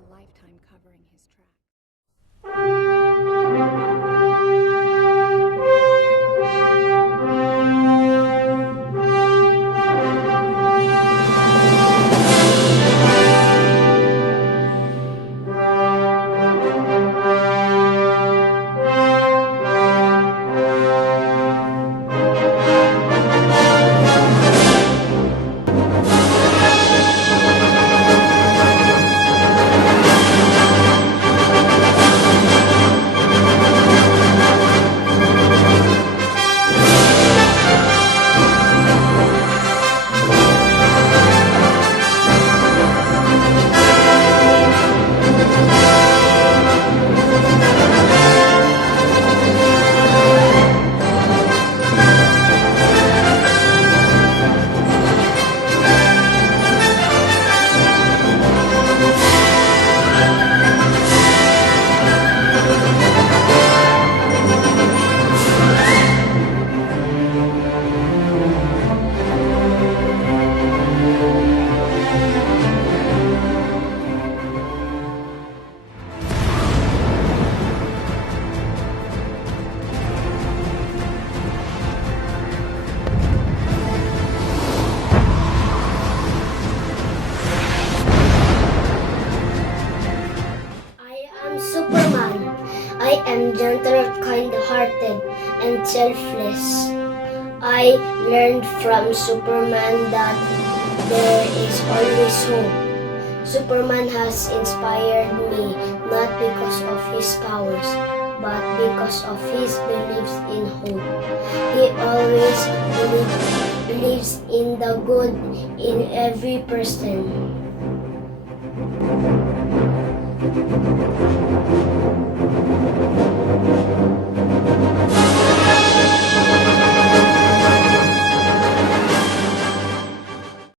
to Lifetime covering his track. I am Superman. I am gentle, kind-hearted, and selfless. I learned from Superman that there is always hope. Superman has inspired me not because of his powers, but because of his beliefs in hope. He always believes in the good in every person.